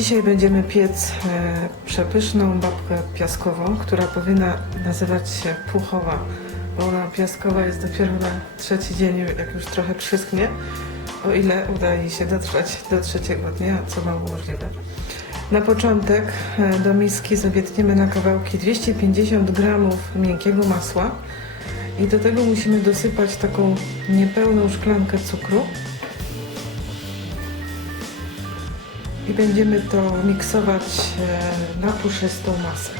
Dzisiaj będziemy piec e, przepyszną babkę piaskową, która powinna nazywać się puchowa, bo ona piaskowa jest dopiero na trzeci dzień, jak już trochę przysknie, o ile uda jej się dotrwać do trzeciego dnia, co mało możliwe. Na początek e, do miski zawietniemy na kawałki 250 gramów miękkiego masła i do tego musimy dosypać taką niepełną szklankę cukru. I będziemy to miksować e, na puszystą masę.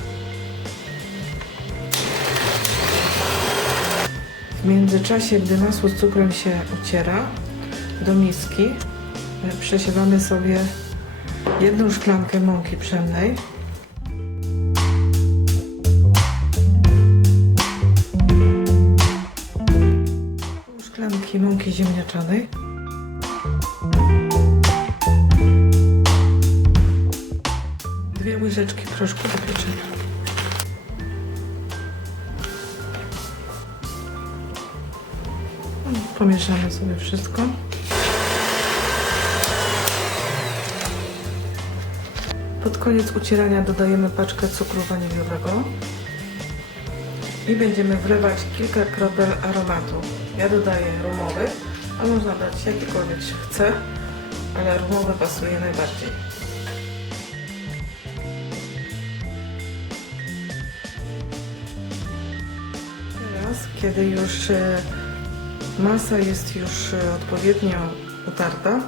W międzyczasie, gdy masło z cukrem się uciera do miski, e, przesiewamy sobie jedną szklankę mąki pszennej. Szklanki mąki ziemniaczanej. Łyżeczki proszku do pieczenia. Pomieszamy sobie wszystko. Pod koniec ucierania dodajemy paczkę cukru waniliowego i będziemy wlewać kilka kropel aromatu. Ja dodaję rumowy, a można dać jakikolwiek się chce, ale rumowy pasuje najbardziej. Kiedy już e, masa jest już e, odpowiednio utarta,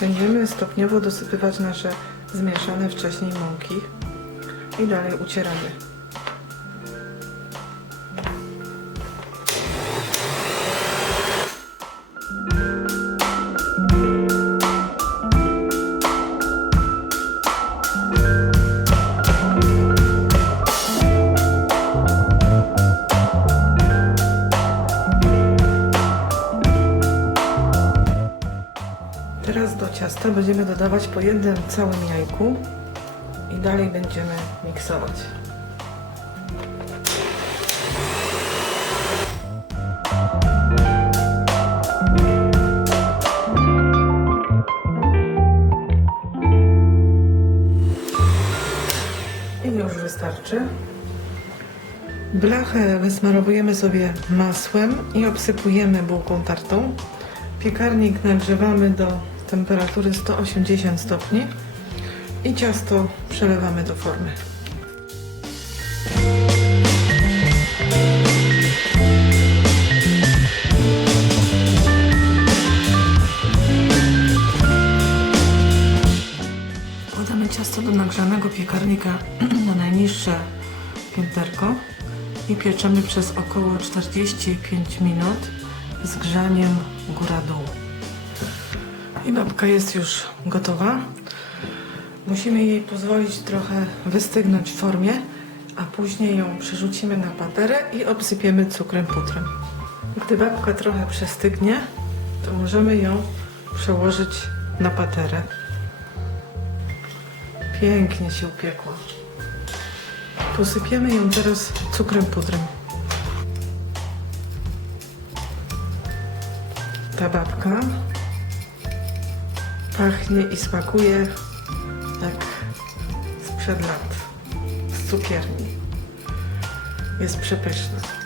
będziemy stopniowo dosypywać nasze zmieszane wcześniej mąki i dalej ucieramy. Teraz do ciasta będziemy dodawać po jednym całym jajku i dalej będziemy miksować. I już wystarczy. Blachę wysmarowujemy sobie masłem i obsypujemy bułką tartą. Piekarnik nagrzewamy do temperatury 180 stopni i ciasto przelewamy do formy. Wkładamy ciasto do nagrzanego piekarnika na najniższe pięterko i pieczemy przez około 45 minut z grzaniem góra-dół. I babka jest już gotowa. Musimy jej pozwolić trochę wystygnąć w formie, a później ją przerzucimy na paterę i obsypiemy cukrem putrem. Gdy babka trochę przestygnie, to możemy ją przełożyć na paterę. Pięknie się upiekła. Posypiemy ją teraz cukrem putrem. Ta babka pachnie i smakuje jak sprzed lat z cukierni. Jest przepyszna.